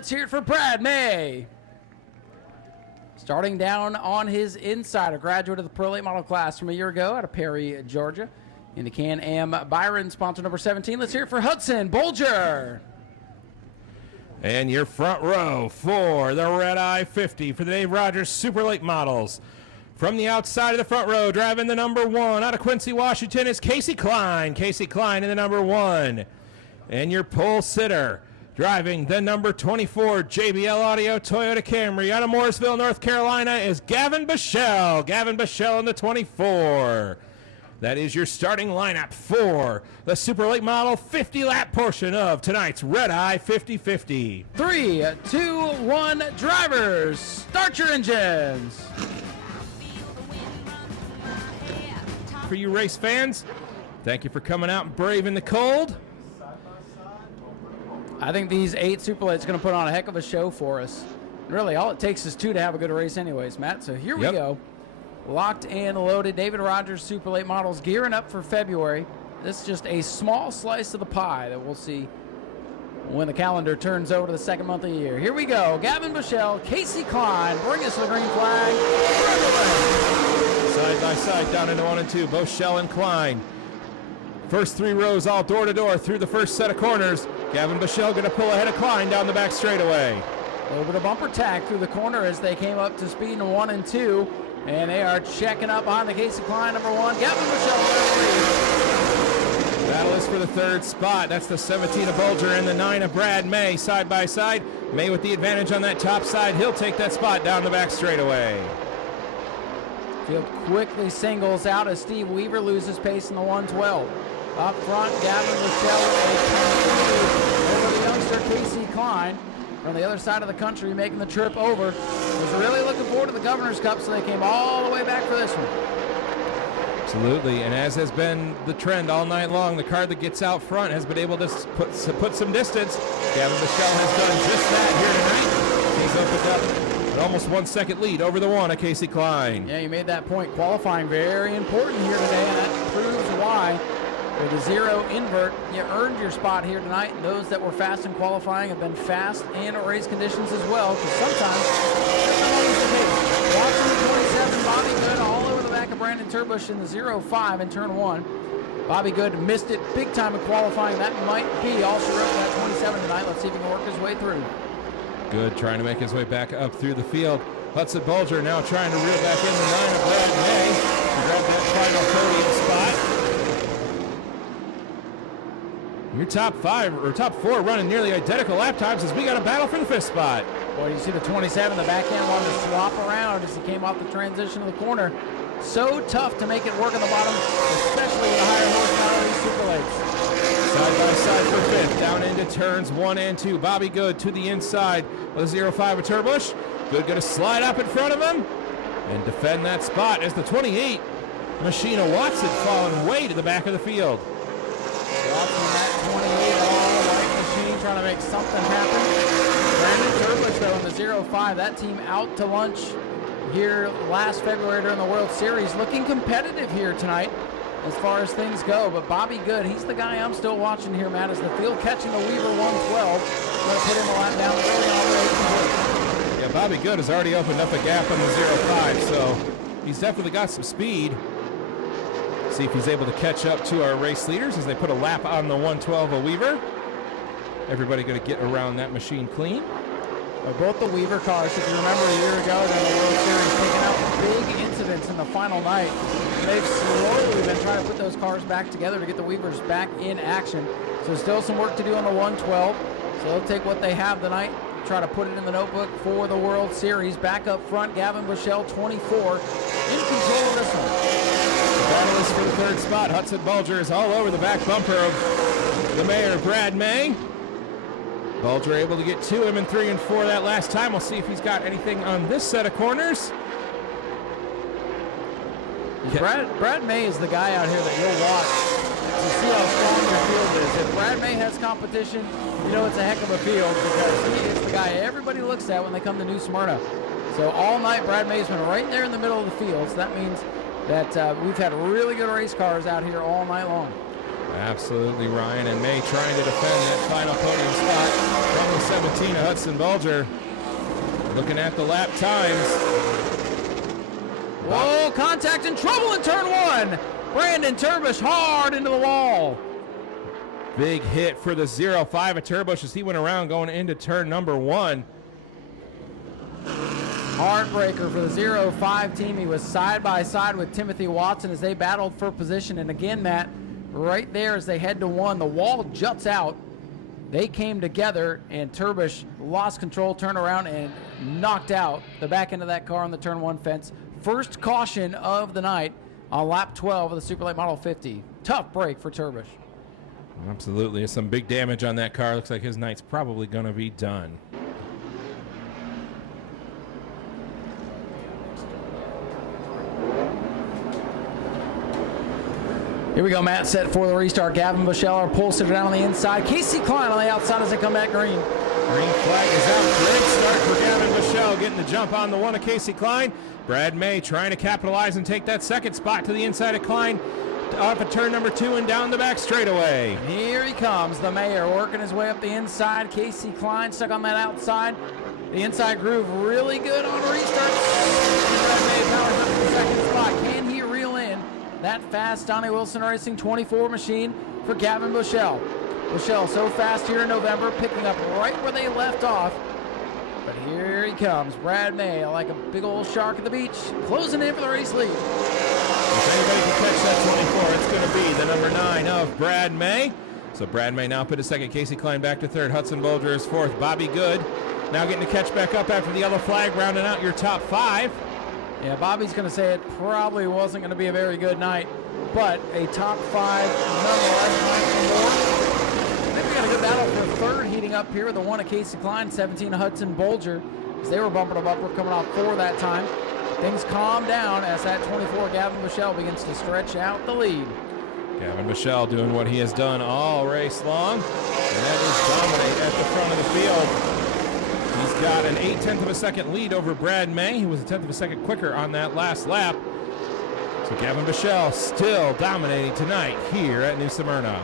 let's hear it for Brad May. Starting down on his inside, a graduate of the Pro Late Model class from a year ago out of Perry, Georgia. In the Can-Am Byron, sponsor number 17. Let's hear it for Hudson Bolger. And your front row for the Red Eye 50 for the Dave Rogers Super Late Models. From the outside of the front row, driving the number 1 out of Quincy, Washington is Casey Klein. Casey Klein in the number 1. And your pole sitter, driving the number 24 JBL Audio Toyota Camry out of Morrisville, North Carolina is Gavin Bichelle. Gavin Bichelle in the 24. That is your starting lineup for the Super Late Model 50-lap portion of tonight's Red Eye 50-50. 3, 2, 1, drivers, start your engines. For you race fans, thank you for coming out and braving the cold. I think these 8 Super Lates going to put on a heck of a show for us. Really, all it takes is 2 to have a good race anyways, Matt. So here we go. Locked and loaded. David Rogers Super Late Models gearing up for February. This is just a small slice of the pie that we'll see when the calendar turns over to the second month of the year. Here we go. Gavin Bichelle, Casey Klein, bring us the green flag. Side by side down into 1 and 2, both Shell and Klein. First 3 rows all door to door through the first set of corners. Gavin Bichelle going to pull ahead of Klein down the back straightaway. A little bit of bumper tack through the corner as they came up to speed in 1 and 2. And they are checking up behind the Casey Klein, number 1. Gavin Bichelle, battle is for the 3rd spot. That's the 17 of Bolger and the 9 of Brad May side by side. May with the advantage on that top side. He'll take that spot down the back straightaway. Field quickly singles out as Steve Weaver loses pace in the 112. Up front, Gavin Bichelle over the youngster Casey Klein. From the other side of the country, making the trip over. Was really looking forward to the Governor's Cup, so they came all the way back for this one. Absolutely, and as has been the trend all night long, the car that gets out front has been able to put some distance. Gavin Bichelle has done just that here tonight. He's opened up an almost 1 second lead over the 1 of Casey Klein. Yeah, you made that point. Qualifying very important here today, and that proves why. With a 0 invert, you earned your spot here tonight. And those that were fast in qualifying have been fast in race conditions as well, because sometimes that's not always the case. Watching the 27, Bobby Good all over the back of Brandon Turbush in the 0-5 in turn 1. Bobby Good missed it big time in qualifying. That might be all she wrote for that 27 tonight. Let's see if he can work his way through. Good, trying to make his way back up through the field. Hudson Bolger now trying to reel back in the 9 of Brad May to grab that final podium spot. Your top 5 or top 4 running nearly identical lap times as we got a battle for the 5th spot. Boy, you see the 27, the back end wanted to swap around as he came off the transition of the corner. So tough to make it work on the bottom, especially with the higher horsepower of these Super Lates. Side by side for 5th, down into turns 1 and 2. Bobby Good to the inside with a 0-5 of Turbush. Good going to slide up in front of him and defend that spot as the 28 Machina Watson falling way to the back of the field. Watson that 28 all white machine trying to make something happen. Brandon Turbush though in the 0-5, that team out to lunch here last February during the World Series, looking competitive here tonight as far as things go. But Bobby Good, he's the guy I'm still watching here, Matt, as the field catching the Weaver 112. Going to put him a lap down early on the way. Yeah, Bobby Good has already opened up a gap on the 0-5, so he's definitely got some speed. See if he's able to catch up to our race leaders as they put a lap on the 112 of Weaver. Everybody going to get around that machine clean. Both the Weaver cars, if you remember a year ago during the World Series, taking out big incidents in the final night. They've slowly been trying to put those cars back together to get the Weavers back in action. So still some work to do on the 112. So they'll take what they have tonight, try to put it in the notebook for the World Series. Back up front, Gavin Bichelle, 24, in control of this one. The battle is for the 3rd spot. Hudson Bolger is all over the back bumper of the mayor, Brad May. Bolger able to get to him in 3 and 4 that last time. We'll see if he's got anything on this set of corners. Brad May is the guy out here that you'll watch to see how strong your field is. If Brad May has competition, you know it's a heck of a field because he is the guy everybody looks at when they come to New Smyrna. So all night, Brad May's been right there in the middle of the field. So that means that we've had really good race cars out here all night long. Absolutely, Ryan and May trying to defend that final podium spot from the 17 of Hudson Bulger. Looking at the lap times. Whoa, contact and trouble in turn one. Brandon Turbush hard into the wall. Big hit for the 05 of Turbush as he went around going into turn number one. Heartbreaker for the 05 team. He was side by side with Timothy Watson as they battled for position. And again, Matt, right there as they head to one, the wall juts out. They came together and Turbush lost control, turned around and knocked out the back end of that car on the turn one fence. First caution of the night on lap 12 of the Super Late Model 50. Tough break for Turbush. Absolutely. Some big damage on that car. Looks like his night's probably going to be done. Here we go, Matt, set for the restart. Gavin Bushell, our pole sitter down on the inside. Casey Klein on the outside as they come back green. Green flag is out. Great start for Gavin Bushell, getting the jump on the one of Casey Klein. Brad May trying to capitalize and take that second spot to the inside of Klein. Off of turn number two and down the back straightaway. Here he comes, the mayor, working his way up the inside. Casey Klein stuck on that outside. The inside groove really good on restart. Brad May powers up to the second spot. Can he reel in that fast Donnie Wilson Racing 24 machine for Gavin Bushell? Bushell so fast here in November, picking up right where they left off. But here he comes, Brad May, like a big old shark at the beach, closing in for the race lead. If anybody can catch that 24, it's going to be the number 9 of Brad May. So Brad May now put a second. Casey Klein back to third. Hudson Bulger is fourth. Bobby Good now getting to catch back up after the yellow flag, rounding out your top 5. Yeah, Bobby's going to say it probably wasn't going to be a very good night, but a top 5 nonetheless. I think we got a good battle for third heating up here with the one of Casey Klein, 17 of Hudson Bulger, as they were bumper to bumper coming off 4 that time. Things calm down as that 24 Gavin Bushell begins to stretch out the lead. Gavin Bushell doing what he has done all race long, and that is dominate at the front of the field. He's got an 0.8 of a second lead over Brad May. He was a 1/10 of a second quicker on that last lap. So Gavin Bushell still dominating tonight here at New Smyrna.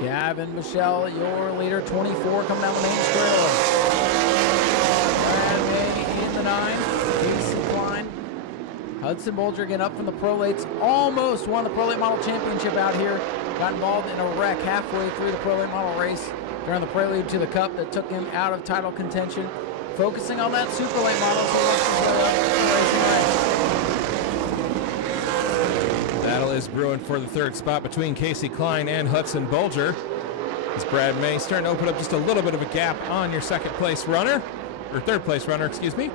Gavin Bushell, your leader, 24 coming down the main straightaway. Brad May in the 9. Casey Klein. Hudson Bulger again up from the Pro Lates. Almost won the Pro Late Model Championship out here. Got involved in a wreck halfway through the Pro Late Model race during the prelude to the Cup that took him out of title contention. Focusing on that Super Late Model so he works his way up the racing. Battle is brewing for the third spot between Casey Klein and Hudson Bulger. As Brad May starting to open up just a little bit of a gap on your second place runner, or third place runner, excuse me.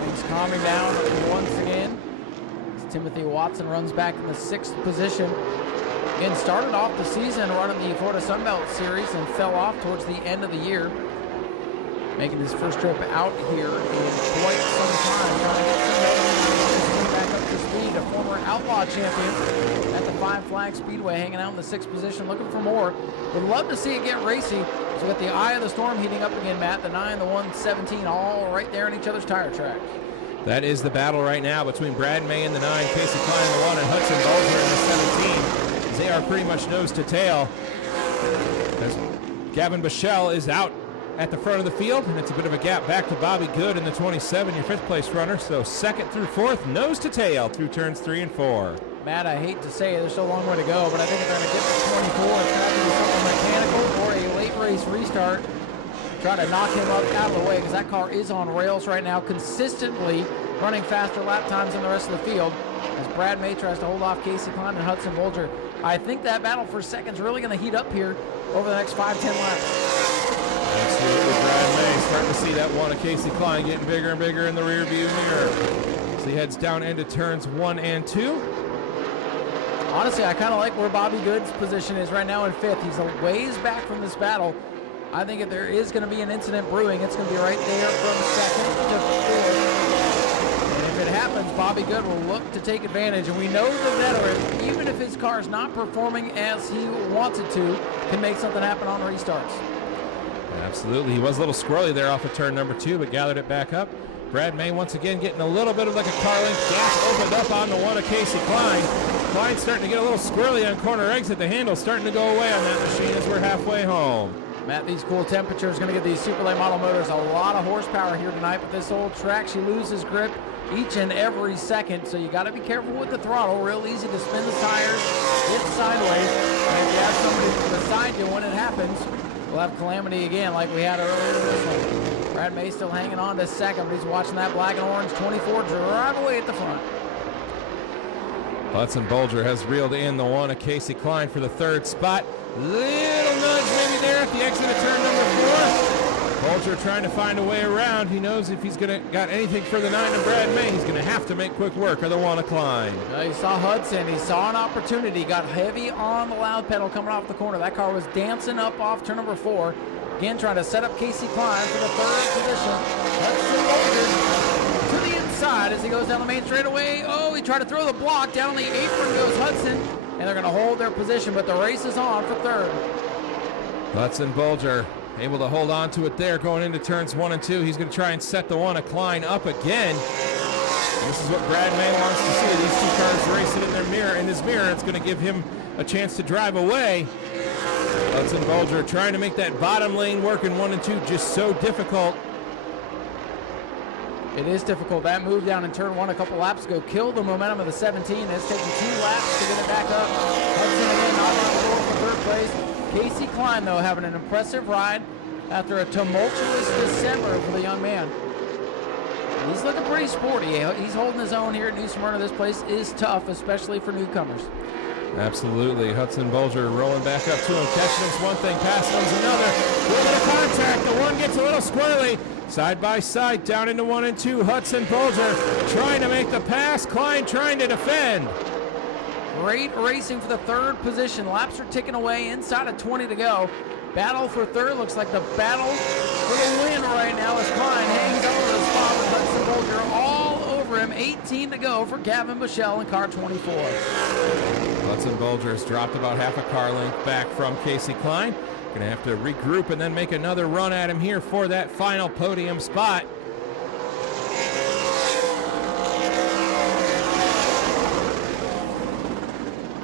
Things calming down once again. As Timothy Watson runs back in the 6th position. Again, started off the season running the Florida Sunbelt Series and fell off towards the end of the year. Making his first trip out here in quite some time, trying to get back up to speed. A former Outlaw champion at the Five Flag Speedway, hanging out in the 6th position, looking for more. Would love to see it get racy. So with the eye of the storm heating up again, Matt, the 9, the 1, 17, all right there in each other's tire tracks. That is the battle right now between Brad May in the 9, Casey Klein in the 1, and Hudson Bulger in the 17. They are pretty much nose to tail. As Gavin Bushell is out at the front of the field, and it's a bit of a gap back to Bobby Good in the 27, your 5th place runner. So 2nd through 4th, nose to tail through turns 3 and 4. Matt, I hate to say it, there's still a long way to go, but I think if they're going to get to 24, it's going to be something mechanical or a late race restart. Try to knock him up out of the way, because that car is on rails right now, consistently running faster lap times than the rest of the field. As Brad May tries to hold off Casey Klein and Hudson Bulger. I think that battle for second's really going to heat up here over the next 5-10 laps. Absolutely, Brad May starting to see that one of Casey Klein getting bigger and bigger in the rear view mirror. So he heads down into turns 1 and 2. Honestly, I kind of like where Bobby Good's position is right now in 5th. He's a ways back from this battle. I think if there is going to be an incident brewing, it's going to be right there from 2nd to 4th. And if it happens, Bobby Good will look to take advantage. And we know the veteran, even if his car is not performing as he wants it to, can make something happen on restarts. Absolutely. He was a little squirrely there off of turn number 2, but gathered it back up. Brad May once again getting a little bit of like a car length. Gas opened up on the one of Casey Klein. Klein's starting to get a little squirrely on corner exit. The handle's starting to go away on that machine as we're halfway home. Matt, these cool temperatures going to give these super late model motors a lot of horsepower here tonight, but this old track, she loses grip each and every second, so you got to be careful with the throttle. Real easy to spin the tires, get sideways, and if you have somebody beside you when it happens, we'll have calamity again like we had earlier in this one. Brad May still hanging on to second, but he's watching that black and orange 24 drive away at the front. Hudson Bolger has reeled in the one of Casey Klein for the third spot. Little nudge maybe there at the exit of turn number 4. Bolger trying to find a way around. He knows if he's got anything for the 9 of Brad May, he's going to have to make quick work of the one of Klein. He saw Hudson. He saw an opportunity. Got heavy on the loud pedal coming off the corner. That car was dancing up off turn number 4. Again, trying to set up Casey Klein for the third position. Hudson Bolger to the inside as he goes down the main straightaway. Oh, he tried to throw the block. Down on the apron goes Hudson. And they're going to hold their position, but the race is on for third. Hudson Bolger able to hold on to it there going into turns 1 and 2. He's going to try and set the one of Klein up again. This is what Brad May wants to see. These two cars racing in his mirror. It's going to give him a chance to drive away. Hudson Bolger trying to make that bottom lane work in 1 and 2 just so difficult. It is difficult. That move down in turn 1 a couple laps ago killed the momentum of the 17. It's taken 2 laps to get it back up. Hudson again not on the board for third place. Casey Klein, though, having an impressive ride after a tumultuous December for the young man. He's looking pretty sporty. He's holding his own here at New Smyrna. This place is tough, especially for newcomers. Absolutely. Hudson Bolger rolling back up to him. Catching him's one thing, passing him's another. Little bit of contact. The one gets a little squirrely. Side by side, down into 1 and 2. Hudson Bolger trying to make the pass. Klein trying to defend. Great racing for the third position. Laps are ticking away, inside of 20 to go. Battle for third. Looks like the battle for the win right now as Klein hangs over the spot with Hudson Bolger all over him. 18 to go for Gavin Bushell in car 24. Hudson Bolger has dropped about half a car length back from Casey Klein. Going to have to regroup and then make another run at him here for that final podium spot.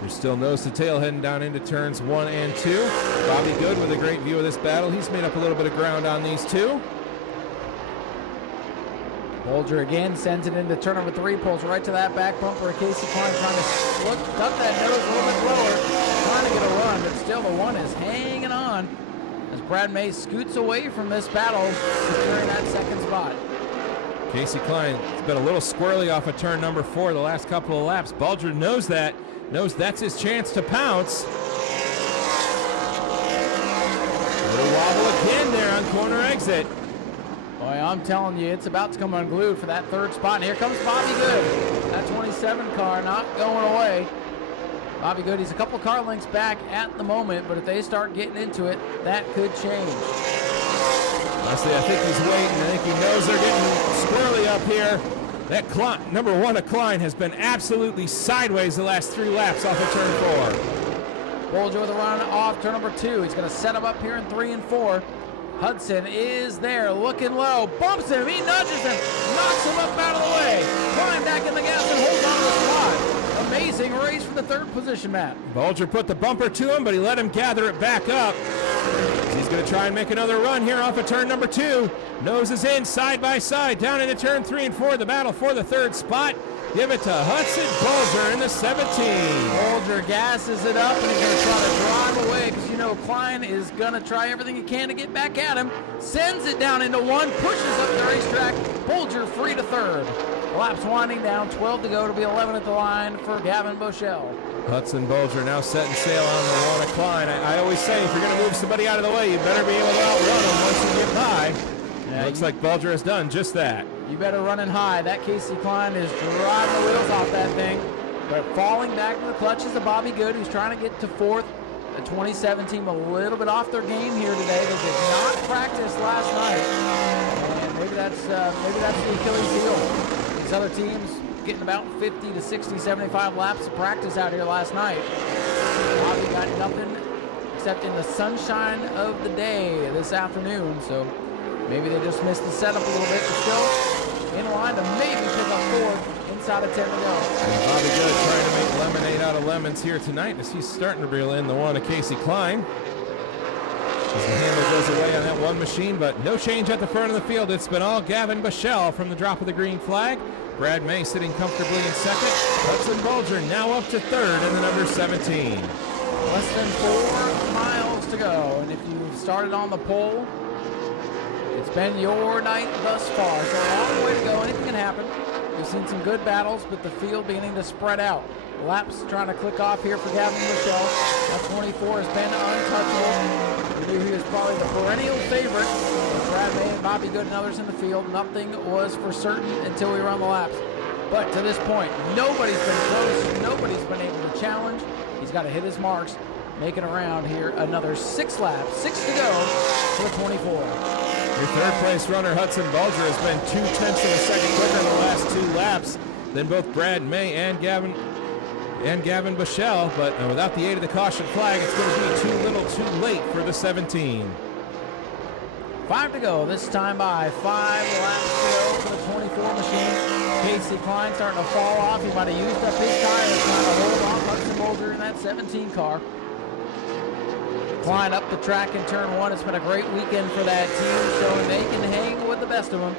There's still nose to tail heading down into turns 1 and 2. Bobby Good with a great view of this battle. He's made up a little bit of ground on these two. Bolger again sends it into turn number 3, pulls right to that back bumper of Casey Klein, trying to duck that nose a little bit lower, trying to get a run, but still the one is hanging on as Brad May scoots away from this battle, securing that second spot. Casey Klein has been a little squirrely off of turn number 4 the last couple of laps. Bolger knows that's his chance to pounce. A little wobble again there on corner exit. Boy, I'm telling you, it's about to come unglued for that third spot. And here comes Bobby Good. That 27 car not going away. Bobby Good, he's a couple car lengths back at the moment, but if they start getting into it, that could change. Honestly, I think he's waiting. I think he knows they're getting squirrely up here. That number 1 of Klein has been absolutely sideways the last 3 laps off of turn 4. Bolger with a run off turn number 2. He's going to set him up here in 3 and 4. Hudson is there, looking low, bumps him, he nudges him, knocks him up out of the way. Klein back in the gas and holds on to the spot. Amazing race for the third position, Matt. Bolger put the bumper to him, but he let him gather it back up. He's going to try and make another run here off of turn number 2. Nose is in, side by side, down into turn 3 and 4. The battle for the third spot. Give it to Hudson Bolger in the 17. Bolger gasses it up, and he's going to try to drive away because, you know, Klein is going to try everything he can to get back at him. Sends it down into 1, pushes up the racetrack. Bolger free to third. Laps winding down, 12 to go to be 11 at the line for Gavin Bushell. Hudson Bolger now setting sail on the one of Klein. I always say, if you're going to move somebody out of the way, you better be able to outrun them once you get by. Yeah, looks like Bolger has done just that. You better run in high. That Casey Klein is driving the wheels off that thing. But falling back to the clutch is the Bobby Good, who's trying to get to 4th. The 27 team a little bit off their game here today. They did not practice last night. And maybe that's the Achilles heel. These other teams getting about 50 to 60, 75 laps of practice out here last night. Bobby got nothing except in the sunshine of the day this afternoon. So maybe they just missed the setup a little bit, but still in line to maybe pick up fourth inside of 10 to go. And Bobby Good trying to make lemonade out of lemons here tonight as he's starting to reel in the one of Casey Klein. As the handle goes away on that one machine, but no change at the front of the field. It's been all Gavin Bichelle from the drop of the green flag. Brad May sitting comfortably in second. Hudson Bulger now up to third in the number 17. Less than 4 miles to go, and if you've started on the pole, it's been your night thus far. So a long way to go. Anything can happen. We've seen some good battles, but the field beginning to spread out. Laps trying to click off here for Gavin Bichelle. That 24 has been untouchable. We knew he was probably the perennial favorite. With Brad May and Bobby Good and others in the field, nothing was for certain until we run the laps. But to this point, nobody's been close. Nobody's been able to challenge. He's got to hit his marks, making around here another 6 laps, 6 to go for the 24. Your third place runner, Hudson Bulger, has been 0.2 of a second quicker in the last 2 laps than both Brad May and Gavin Bichelle, but without the aid of the caution flag, it's going to be too little too late for the 17. 5 to go, this time by 5 laps to go for the 24 machine. Casey Klein starting to fall off. He might have used up his tires, trying to hold on Hudson Bulger in that 17 car. Klein up the track in turn 1. It's been a great weekend for that team, showing they can hang with the best of them.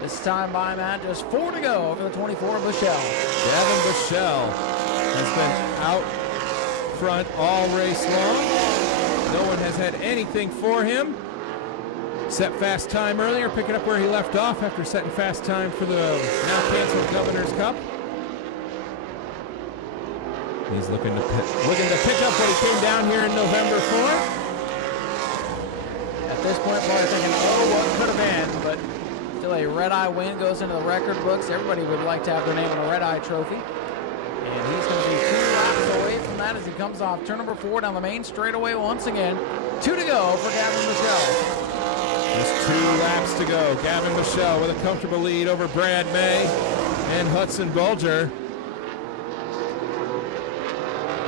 This time by Matt, just 4 to go for the 24 Bichelle. Gavin Bichelle has been out front all race long. No one has had anything for him. Set fast time earlier, picking up where he left off after setting fast time for the now canceled Governor's Cup. He's looking to pick up what he came down here in November for. At this point, probably thinking, oh, what could have been, but still a Red Eye win goes into the record books. Everybody would like to have their name on a Red Eye trophy. And he's going to be 2 laps away from that as he comes off turn number 4 down the main straightaway once again. 2 to go for Gavin Bichelle. Just 2 laps to go. Gavin Bichelle with a comfortable lead over Brad May and Hudson Bulger.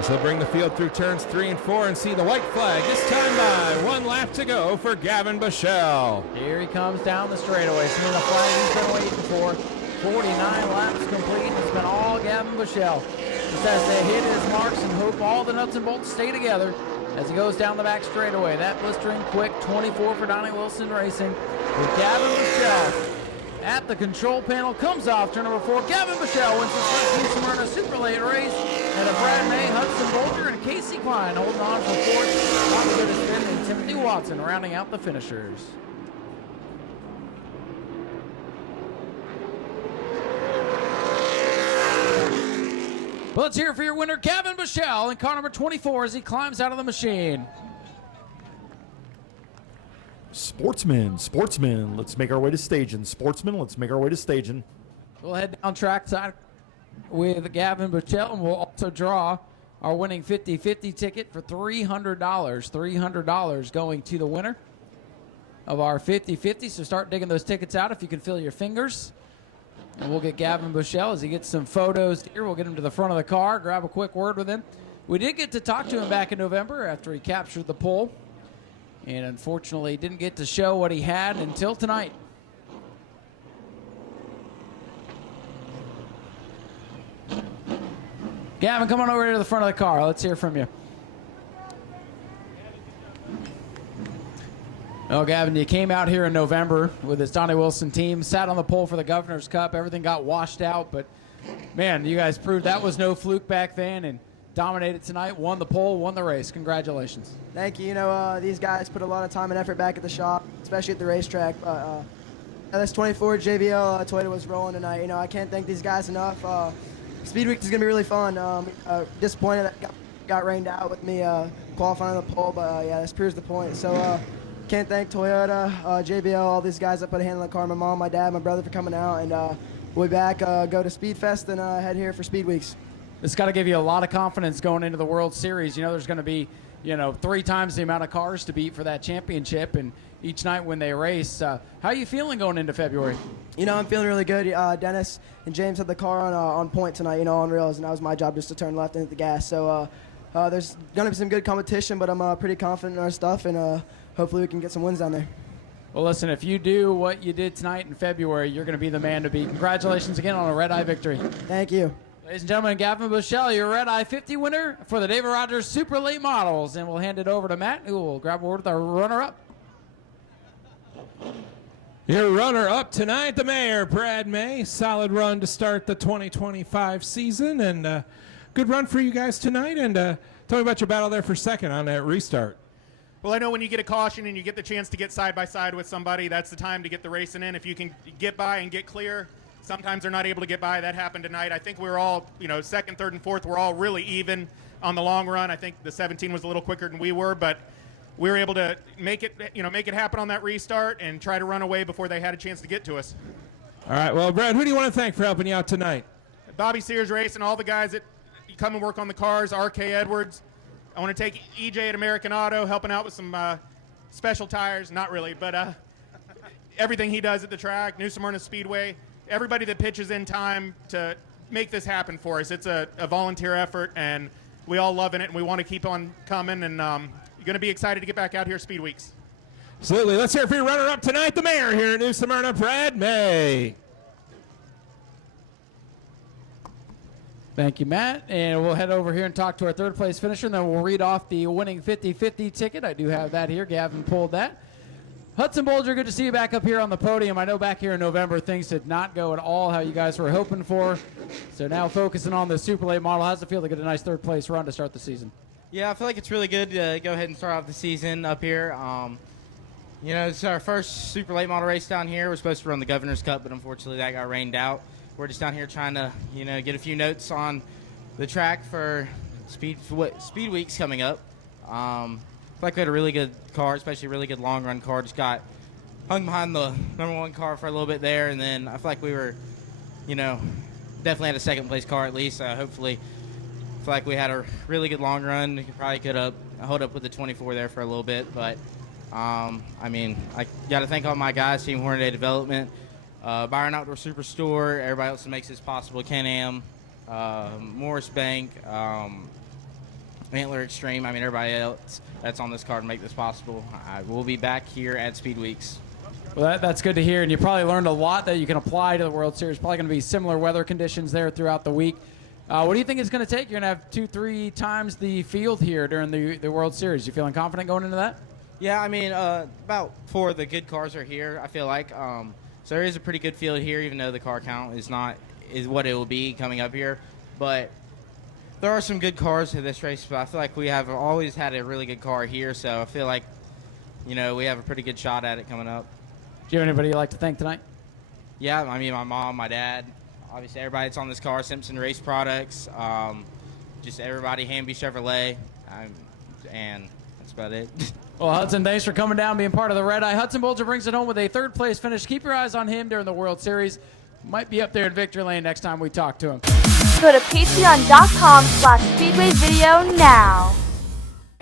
So he'll bring the field through turns 3 and 4 and see the white flag. This time by 1 lap to go for Gavin Bichelle. Here he comes down the straightaway. Seeing the flag he's been waiting for. 49 laps complete. It's been all Gavin Bichelle. Just as they hit his marks and hope all the nuts and bolts stay together as he goes down the back straightaway. That blistering quick 24 for Donnie Wilson Racing with Gavin Bichelle at the control panel. Comes off turn number 4. Gavin Bichelle wins the first Smyrna Super Late race. And a Brad May, Hudson Bulger, and Casey Klein holding on for 4th. Bobby Good has been and Timothy Watson rounding out the finishers. Well, let's hear it for your winner, Gavin Bichelle, in car number 24 as he climbs out of the machine. Sportsmen, let's make our way to staging. Sportsmen, let's make our way to staging. We'll head down trackside with Gavin Bichelle, and we'll also draw our winning 50-50 ticket for $300. $300 going to the winner of our 50-50. So start digging those tickets out if you can feel your fingers. And we'll get Gavin Bichelle as he gets some photos here. We'll get him to the front of the car, grab a quick word with him. We did get to talk to him back in November after he captured the pole. And unfortunately, didn't get to show what he had until tonight. Gavin, come on over to the front of the car. Let's hear from you. Oh, Gavin, you came out here in November with this Donnie Wilson team, sat on the pole for the Governor's Cup. Everything got washed out, but, man, you guys proved that was no fluke back then and dominated tonight, won the pole, won the race. Congratulations. Thank you. You know, these guys put a lot of time and effort back at the shop, especially at the racetrack. This 24 JBL Toyota was rolling tonight. You know, I can't thank these guys enough. Speed Week is going to be really fun. Disappointed that got rained out with me qualifying on the pole, but yeah, this proves the point. So can't thank Toyota, JBL, all these guys that put a hand on the car, my mom, my dad, my brother for coming out, and we'll be back, go to Speed Fest, and head here for Speed Weeks. It's got to give you a lot of confidence going into the World Series. You know, there's going to be, 3 times the amount of cars to beat for that championship, and each night when they race. How are you feeling going into February? You know, I'm feeling really good. Dennis and James had the car on point tonight, on rails, and that was my job just to turn left and hit the gas. So there's going to be some good competition, but I'm pretty confident in our stuff, and hopefully we can get some wins down there. Well, listen, if you do what you did tonight in February, you're going to be the man to beat. Congratulations again on a Red Eye victory. Thank you. Ladies and gentlemen, Gavin Bushell, your Red Eye 50 winner for the David Rogers Super Late Models. And we'll hand it over to Matt, who will grab a word with our runner-up. Your runner-up tonight, the mayor, Brad May. Solid run to start the 2025 season, and good run for you guys tonight. And tell me about your battle there for second on that restart. Well, I know when you get a caution and you get the chance to get side by side with somebody, that's the time to get the racing in. If you can get by and get clear, sometimes they're not able to get by. That happened tonight. I think we were all, second, third, and fourth, we're all really even on the long run. I think the 17 was a little quicker than we were, but we were able to make it happen on that restart and try to run away before they had a chance to get to us. All right, well, Brad, who do you want to thank for helping you out tonight? Bobby Sears Racing, all the guys that come and work on the cars, R.K. Edwards. I want to take EJ at American Auto, helping out with some special tires. Not really, but everything he does at the track, Nau Smyrna Speedway, everybody that pitches in time to make this happen for us. It's a volunteer effort, and we all loving it, and we want to keep on coming, and you're going to be excited to get back out here Speed Weeks. Absolutely. Let's hear it for your runner-up tonight, the mayor here at Nau Smyrna, Brad May. Thank you, Matt. And we'll head over here and talk to our third place finisher, and then we'll read off the winning 50-50 ticket. I do have that here. Gavin pulled that. Hudson Bolger, good to see you back up here on the podium. I know back here in November things did not go at all how you guys were hoping for. So now focusing on the super late model, how's it feel to get a nice third place run to start the season? Yeah, I feel like it's really good to go ahead and start off the season up here. It's our first super late model race down here. We're supposed to run the Governor's Cup, but unfortunately that got rained out. We're just down here trying to, get a few notes on the track for Speed Weeks coming up. I feel like we had a really good car, especially a really good long run car. Just got hung behind the #1 car for a little bit there, and then I feel like we were, definitely had a second place car at least. Hopefully, I feel like we had a really good long run. We probably could have held up with the 24 there for a little bit, but I got to thank all my guys, Team Hornaday Development, Byron Outdoor Superstore, everybody else that makes this possible, Can-Am, Morris Bank, Antler Extreme, everybody else that's on this card to make this possible. We'll be back here at Speed Weeks. Well, that's good to hear, and you probably learned a lot that you can apply to the World Series. Probably going to be similar weather conditions there throughout the week. What do you think it's going to take? You're going to have 2-3 times the field here during the World Series. You feeling confident going into that? Yeah, about 4 of the good cars are here, I feel like. So there is a pretty good field here, even though the car count is what it will be coming up here. But there are some good cars in this race, but I feel like we have always had a really good car here, so I feel like, we have a pretty good shot at it coming up. Do you have anybody you'd like to thank tonight? Yeah, my mom, my dad, obviously everybody that's on this car, Simpson Race Products, just everybody, Hamby Chevrolet, and that's about it. Well, Hudson, thanks for coming down and being part of the Red Eye. Hudson Bolger brings it home with a third-place finish. Keep your eyes on him during the World Series. Might be up there in victory lane next time we talk to him. Go to patreon.com/speedwayvideo now.